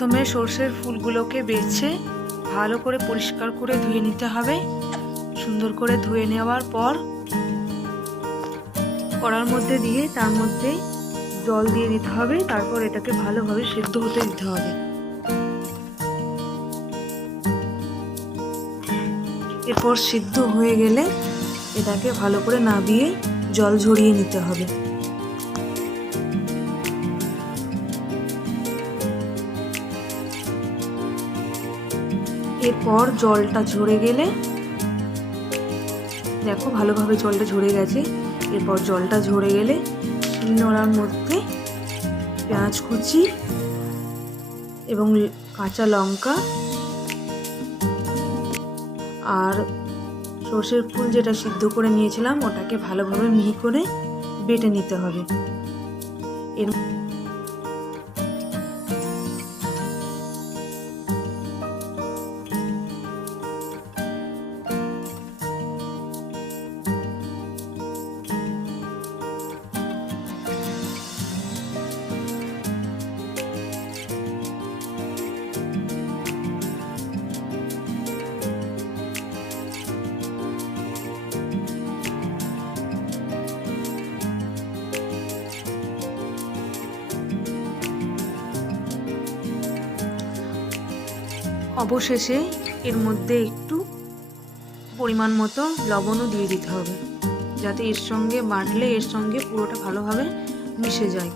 প্রথমে সর্ষের ফুলগুলোকে বেছে ভালো করে পরিষ্কার করে ধুয়ে নিতে হবে। সুন্দর করে ধুয়ে নেওয়ার পর কড়ার মধ্যে দিয়ে তার মধ্যে জল দিয়ে দিতে হবে। তারপর এটাকে ভালোভাবে সিদ্ধ হতে দিতে হবে। এরপর সিদ্ধ হয়ে গেলে এটাকে ভালো করে নাবিয়ে জল ঝরিয়ে নিতে হবে। এরপর জলটা ঝরে গেলে দেখো ভালোভাবে জলটা ঝরে গেছে। এরপর জলটা ঝরে গেলে শিলনোড়ার মধ্যে পেঁয়াজ কুচি এবং কাঁচা লঙ্কা আর সর্ষের ফুল যেটা সিদ্ধ করে নিয়েছিলাম ওটাকে ভালোভাবে মিহি করে বেটে নিতে হবে। এর অবশেষে এর মধ্যে একটু পরিমাণ মতো লবণও দিয়ে দিতে হবে, যাতে এর সঙ্গে বাটলে এর সঙ্গে পুরোটা ভালোভাবে মিশে যায়।